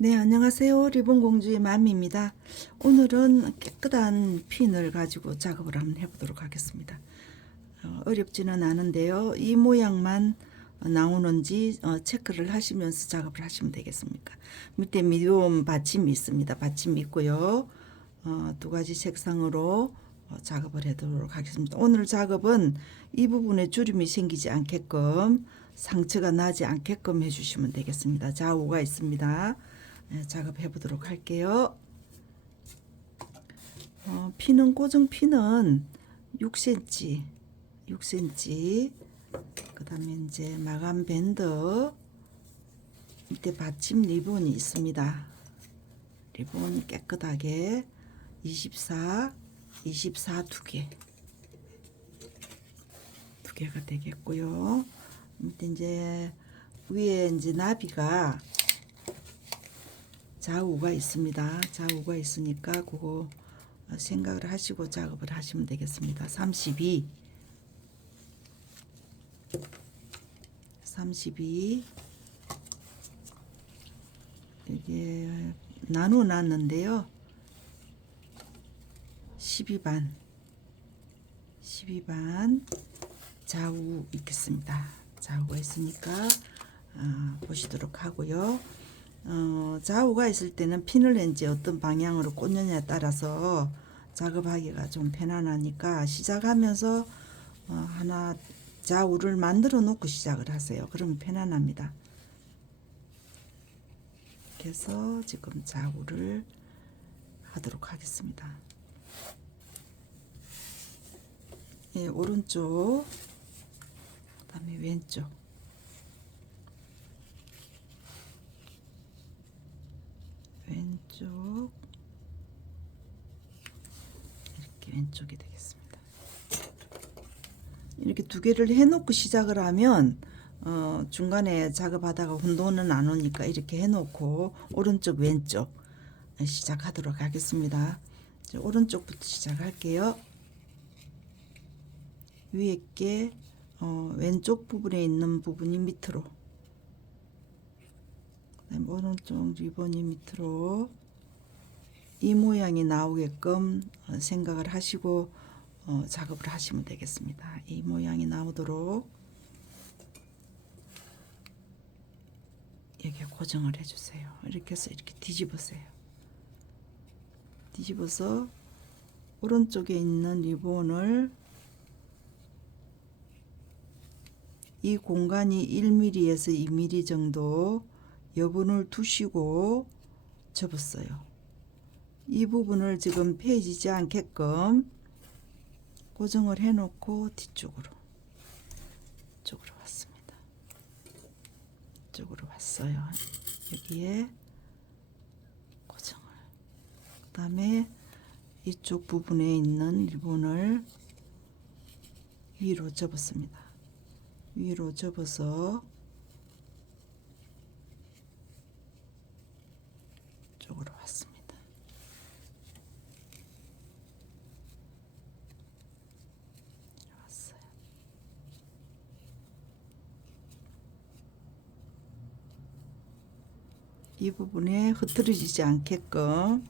네, 안녕하세요. 리본공주의 맘입니다. 오늘은 깨끗한 핀을 가지고 작업을 한번 해보도록 하겠습니다. 어렵지는 않은데요. 이 모양만 나오는지 체크를 하시면서 작업을 하시면 되겠습니까? 밑에 미디움 받침이 있습니다. 받침이 있고요. 두 가지 색상으로 작업을 해도록 하겠습니다. 오늘 작업은 이 부분에 주름이 생기지 않게끔, 상처가 나지 않게끔 해주시면 되겠습니다. 좌우가 있습니다. 네, 작업해 보도록 할게요. 피는 고정 피는 6cm, 그 다음에 이제 마감 밴드 밑에 받침 리본이 있습니다. 리본 깨끗하게 24 두 개가 되겠고요. 밑에 이제 위에 이제 나비가 좌우가 있습니다. 좌우가 있으니까 그거 생각을 하시고 작업을 하시면 되겠습니다. 32 이게 나눠 놨는데요. 12반 좌우 있겠습니다. 좌우가 있으니까 보시도록 하고요. 좌우가 있을 때는 핀을 이제 어떤 방향으로 꽂느냐에 따라서 작업하기가 좀 편안하니까 시작하면서 하나 좌우를 만들어 놓고 시작을 하세요. 그러면 편안합니다. 그래서 지금 좌우를 하도록 하겠습니다. 예, 오른쪽, 그 다음에 왼쪽, 이렇게 왼쪽이 되겠습니다. 이렇게 두 개를 해놓고 시작을 하면 중간에 작업하다가 혼돈은 안 오니까 이렇게 해놓고 오른쪽 왼쪽 시작하도록 하겠습니다. 오른쪽부터 시작할게요. 위에 게 왼쪽 부분에 있는 부분이 밑으로, 그다음에 오른쪽 리본이 밑으로 이 모양이 나오게끔 생각을 하시고 작업을 하시면 되겠습니다. 이 모양이 나오도록 여기에 고정을 해주세요. 이렇게 해서 이렇게 뒤집으세요. 뒤집어서 오른쪽에 있는 리본을 이 공간이 1mm에서 2mm 정도 여분을 두시고 접었어요. 이 부분을 지금 펴지지 않게끔 고정을 해놓고 뒤쪽으로 왔습니다. 이쪽으로 왔어요. 여기에 고정을, 그 다음에 이쪽 부분에 있는 리본을 위로 접었습니다. 위로 접어서 쪽으로 왔습니다. 왔어요. 이 부분에 흐트러지지 않게끔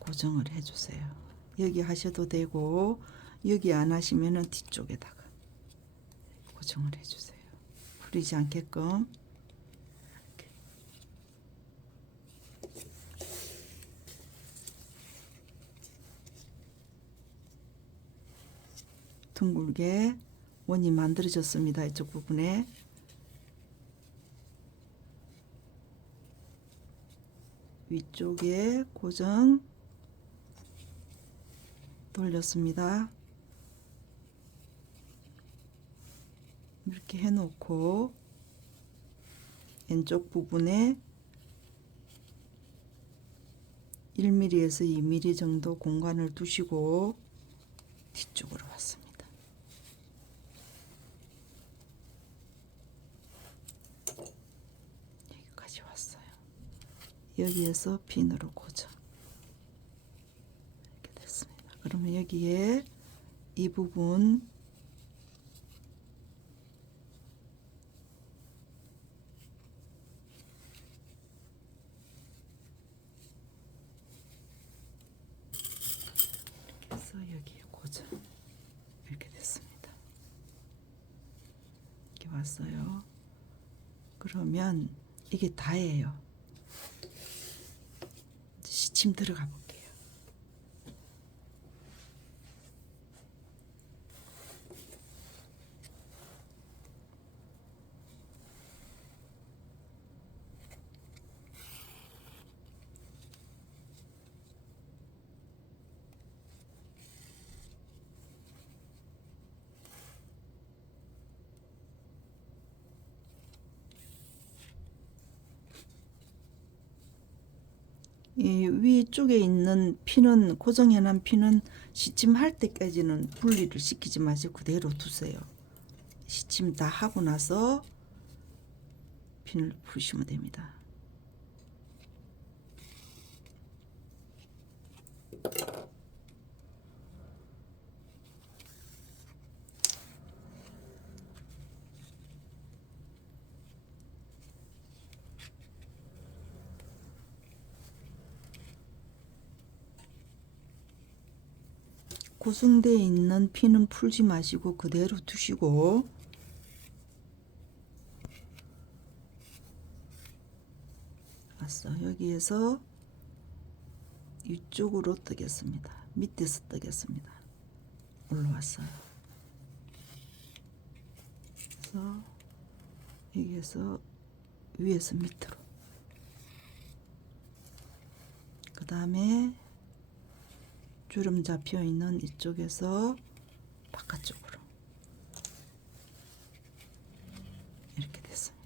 고정을 해주세요. 여기 하셔도 되고 여기 안 하시면은 뒤쪽에다가 고정을 해주세요. 풀리지 않게끔. 이렇게. 둥글게 원이 만들어졌습니다. 이쪽 부분에 위쪽에 고정 돌렸습니다. 이렇게 해놓고 왼쪽 부분에 1mm에서 2mm 정도 공간을 두시고 뒤쪽으로 왔습니다. 여기까지 왔어요. 여기에서 핀으로 고정. 이렇게 됐습니다. 그러면 여기에 이 부분 올라왔어요. 그러면 이게 다예요. 시침 들어가 볼게요. 이 위쪽에 있는 피는 고정해놓은 피는 시침할 때까지는 분리를 시키지 마시고 그대로 두세요. 시침 다 하고 나서 핀을 푸시면 됩니다. 고정되어 있는 피는 풀지 마시고 그대로 두시고 왔어. 여기에서 이쪽으로 뜨겠습니다. 밑에서 뜨겠습니다. 올라왔어요. 그래서 여기에서 위에서 밑으로 그 다음에 주름 잡혀 있는 이쪽에서 바깥쪽으로 이렇게 됐습니다.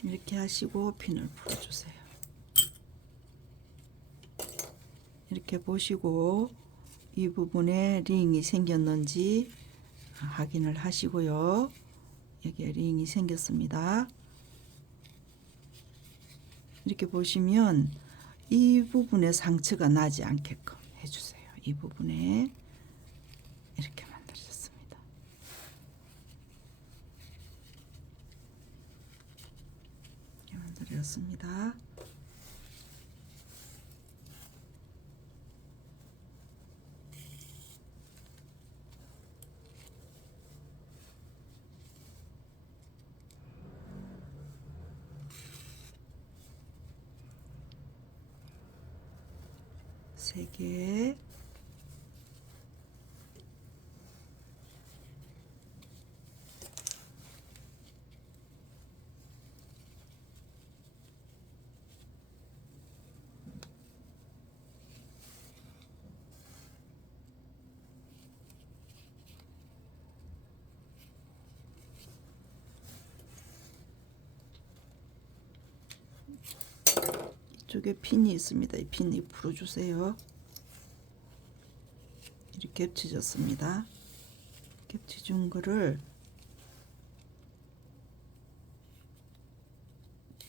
이렇게 하시고 핀을 풀어주세요. 이렇게 보시고 이 부분에 링이 생겼는지 확인을 하시고요. 여기에 링이 생겼습니다. 이렇게 보시면 이 부분에 상처가 나지 않게끔 해주세요. 이 부분에 이렇게 만들어졌습니다. 이렇게 만들어졌습니다. 세 개, 이쪽에 핀이 있습니다. 이 핀이 풀어주세요. 이렇게 겹쳐졌습니다. 겹쳐준 거를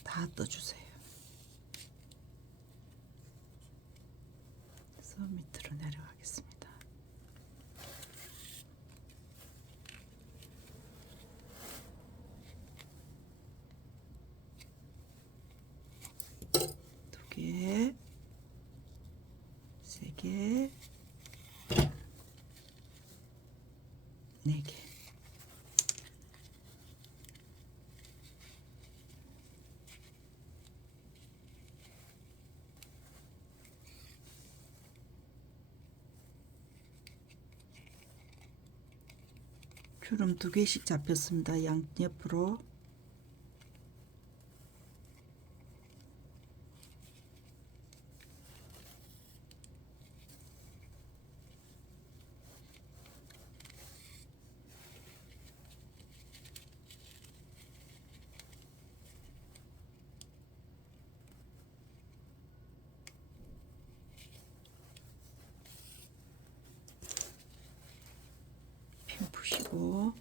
다 떠주세요. 그래서 밑으로 내려가겠습니다. 두 개, 세 개, 네 개. 주름 두 개씩 잡혔습니다. 양옆으로. 핀 푸시고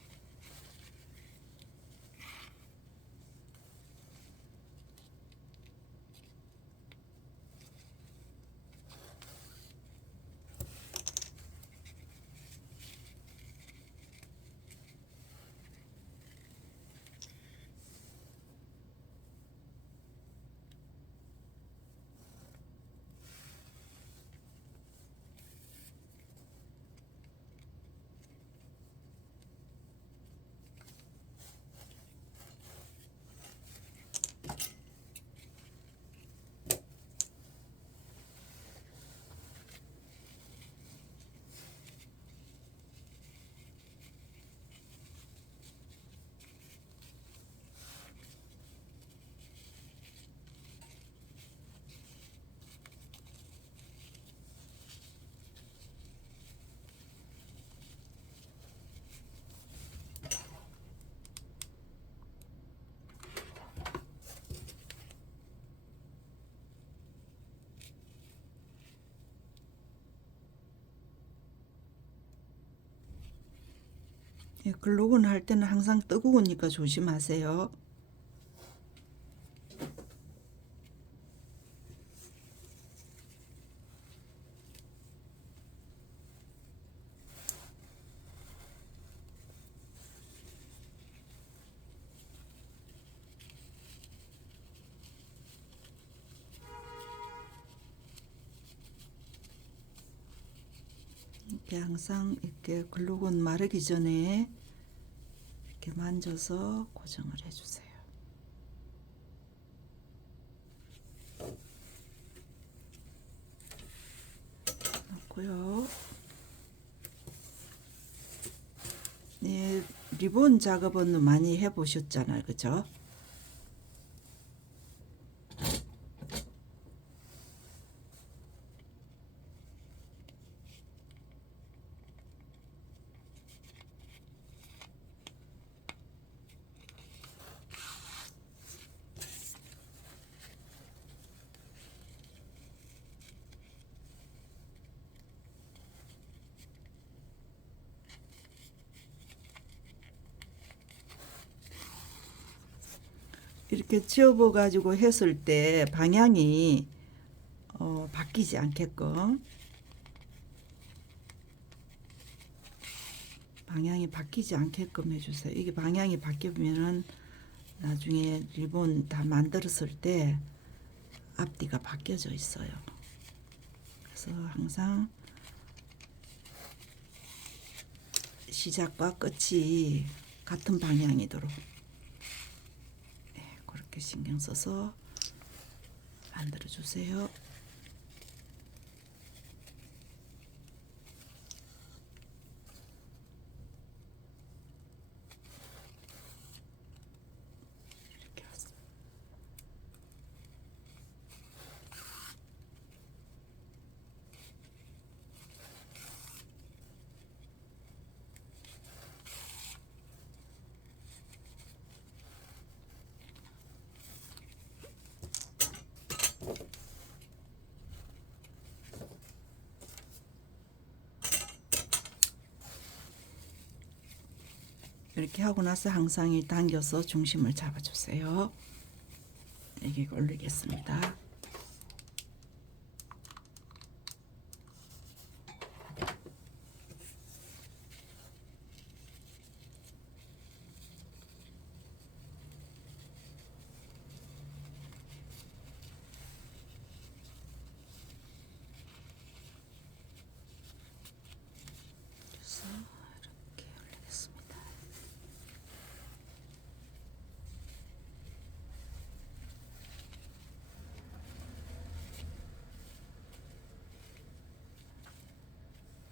예, 글루건 할 때는 항상 뜨거우니까 조심하세요. 이렇게 항상 이렇게 글루건 마르기 전에 이렇게 만져서 고정을 해주세요. 놓고요. 네, 리본 작업은 많이 해보셨잖아요, 그죠? 이렇게 지어보 가지고 했을 때 방향이 바뀌지 않게끔 해주세요. 이게 방향이 바뀌면은 나중에 리본 다 만들었을 때 앞뒤가 바뀌어져 있어요. 그래서 항상 시작과 끝이 같은 방향이도록 그렇게 신경 써서 만들어 주세요. 이렇게 왔어요. 이렇게 하고 나서 항상 이 당겨서 중심을 잡아주세요. 여기 올리겠습니다. 그래서 이렇게 올리겠습니다.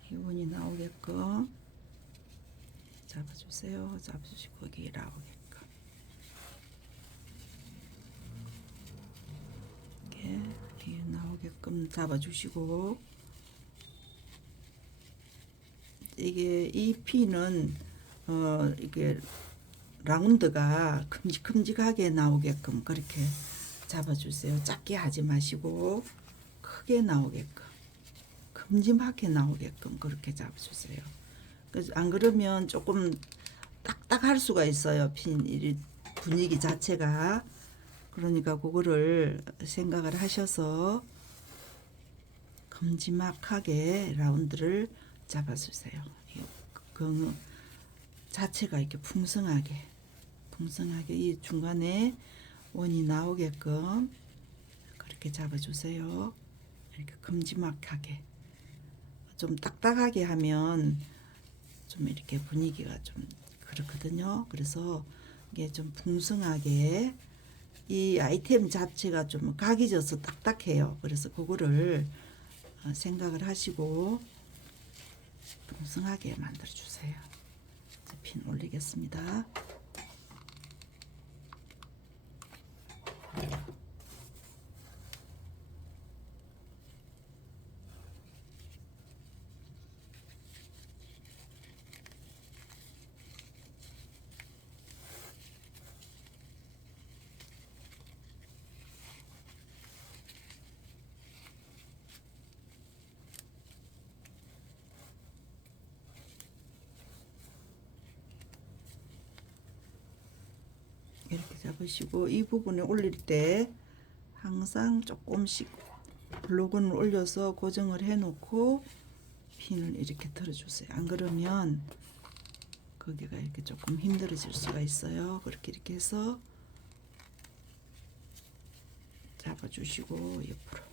기운이 나오게끔 잡아주세요. 잡아주시고 여기 나오게끔 이렇게 나오게끔 잡아주시고, 이게 이 피는 이게 라운드가 큼직큼직하게 나오게끔 그렇게 잡아주세요. 작게 하지 마시고 크게 나오게끔 큼직하게 나오게끔 그렇게 잡아주세요. 안 그러면 조금 딱딱할 수가 있어요. 핀 분위기 자체가. 그러니까 그거를 생각을 하셔서 큼지막하게 라운드를 잡아주세요. 그 자체가 이렇게 풍성하게 이 중간에 원이 나오게끔 그렇게 잡아주세요. 이렇게 큼지막하게. 좀 딱딱하게 하면 좀 이렇게 분위기가 좀 그렇거든요. 그래서 이게 좀 풍성하게, 이 아이템 자체가 좀 각이 져서 딱딱해요. 그래서 그거를 생각을 하시고 풍성하게 만들어 주세요. 핀 올리겠습니다. 잡으시고 이 부분에 올릴 때 항상 조금씩 블로건을 올려서 고정을 해 놓고 핀을 이렇게 들어주세요. 안 그러면 거기가 이렇게 조금 힘들어질 수가 있어요. 그렇게 이렇게 해서 잡아주시고 옆으로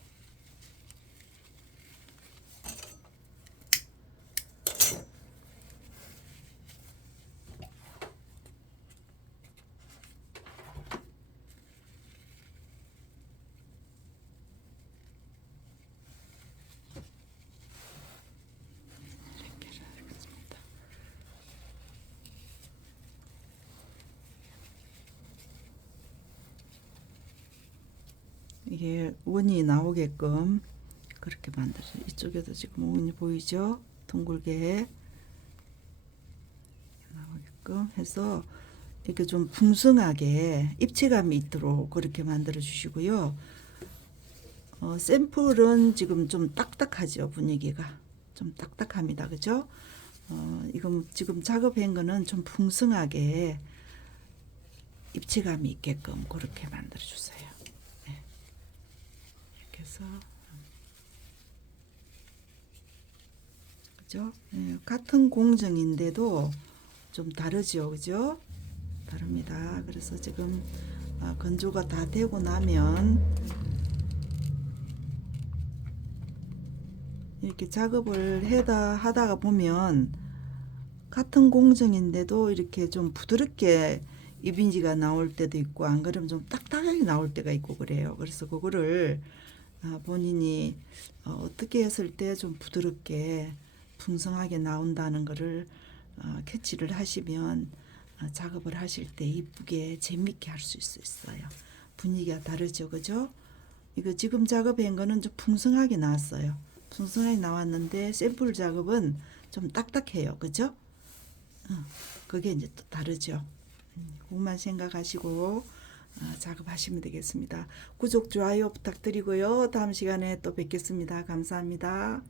이렇게 하겠습니다. 이게 원이 나오게끔 그렇게 만들어요. 이쪽에도 지금 원이 보이죠? 둥글게 나오게끔 해서 이렇게 좀 풍성하게 입체감이 있도록 그렇게 만들어 주시고요. 샘플은 지금 좀 딱딱하죠. 분위기가 좀 딱딱합니다. 그죠? 이건 지금 작업한 거는 좀 풍성하게 입체감이 있게끔 그렇게 만들어 주세요. 네. 이렇게 해서 그죠? 네. 같은 공정인데도 좀 다르죠. 그죠? 다릅니다. 그래서 지금 건조가 다 되고 나면 이렇게 작업을 하다가 보면 같은 공정인데도 이렇게 좀 부드럽게 이미지가 나올 때도 있고 안 그러면 좀 딱딱하게 나올 때가 있고 그래요. 그래서 그거를 본인이 어떻게 했을 때 좀 부드럽게 풍성하게 나온다는 거를 캐치를 하시면 작업을 하실 때 이쁘게 재밌게 할 수 있어요. 분위기가 다르죠. 그죠? 이거 지금 작업한 거는 좀 풍성하게 나왔어요. 풍성하게 나왔는데 샘플 작업은 좀 딱딱해요. 그죠? 그게 이제 또 다르죠. 그것만 생각하시고 작업하시면 되겠습니다. 구독, 좋아요 부탁드리고요. 다음 시간에 또 뵙겠습니다. 감사합니다.